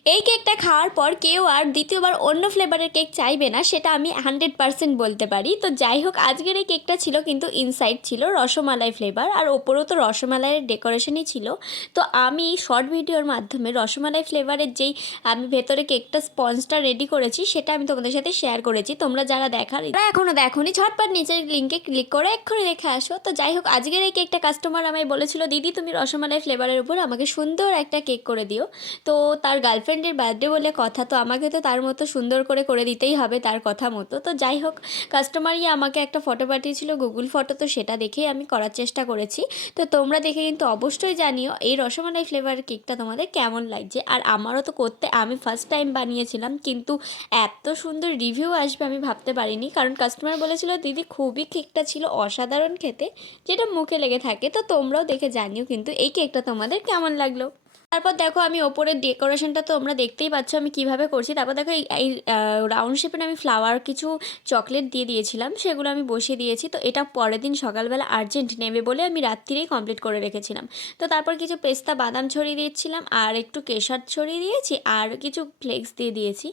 এই কেকটা খাওয়ার পর কেউ আর দ্বিতীয়বার অন্য ফ্লেভারের কেক চাইবে না, সেটা আমি 100% বলতে পারি। তো যাই হোক, আজকের এই কেকটা ছিল কিন্তু ইনসাইড ছিল রসমালাই ফ্লেভার, আর ওপরেও তো রসমালাইয়ের ডেকোরেশনই ছিল। তো আমি শর্ট ভিডিওর মাধ্যমে রসমালাই ফ্লেভারের যেই আমি ভেতরে কেকটা স্পঞ্জটা রেডি করেছি সেটা আমি তোমাদের সাথে শেয়ার করেছি। তোমরা যারা দেখার এখনও দেখোনি, ঝটপট নিচের লিঙ্কে ক্লিক করে এক্ষুনি দেখে আসো। তো যাই হোক, আজকের এই কেকটা কাস্টমার আমায় বলেছিল, দিদি তুমি রসমালাই ফ্লেভারের উপর আমাকে সুন্দর একটা কেক করে দিও। তো তার গার্লফ্রেন্ডের বার্থডে বলে কথা, তো আমাকে তো তার মতো সুন্দর করে করে দিতেই হবে তার কথা মতো। তো যাই হোক, কাস্টমারই আমাকে একটা ফটো পাঠিয়েছিল, গুগল ফটো, তো সেটা দেখেই আমি করার চেষ্টা করেছি। তো তোমরা দেখে কিন্তু অবশ্যই জানিও এই রসমালাই ফ্লেভার কেকটা তোমাদের কেমন লাগছে। আর আমারও তো করতে আমি ফার্স্ট টাইম বানিয়েছিলাম, কিন্তু এত সুন্দর রিভিউ আসবে আমি ভাবতে পারিনি, কারণ কাস্টমার বলেছিল দিদি খুবই কেকটা ছিল অসাধারণ খেতে, যেটা মুখে লেগে থাকে। তো তোমরাও দেখে জানিও কিন্তু এই কেকটা তোমাদের কেমন লাগলো। তারপর দেখো, আমি ওপরের ডেকোরেশনটা তো তোমরা দেখতেই পাচ্ছ আমি কিভাবে করছি। তারপর দেখো এই রাউন্ড শেপের আমি ফ্লাওয়ার কিছু চকলেট দিয়ে দিয়েছিলাম, সেগুলো আমি বসিয়ে দিয়েছি। তো এটা পরের দিন সকালবেলা আর্জেন্ট নেবে বলে আমি রাত্রিরেই কমপ্লিট করে রেখেছিলাম। তো তারপর কিছু পেস্তা বাদাম ছড়িয়ে দিয়েছিলাম, আর একটু কেশর ছড়িয়ে দিয়েছি, আর কিছু ফ্লেক্স দিয়ে দিয়েছি।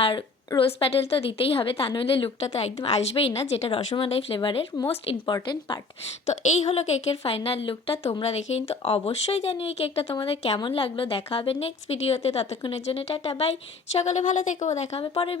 আর রোজ প্যাটেল তো দিতেই হবে, তা নইলে লুকটা তো একদম আসবেই না, যেটা রসমালাই ফ্লেভারের মোস্ট ইম্পর্ট্যান্ট পার্ট। তো এই হলো কেকের ফাইনাল লুকটা। তোমরা দেখে কিন্তু অবশ্যই জানিও এই কেকটা তোমাদের কেমন লাগলো। দেখা হবে নেক্সট ভিডিওতে, ততক্ষণের জন্য টাটা বাই। সকলে ভালো থেকো, দেখা হবে পরের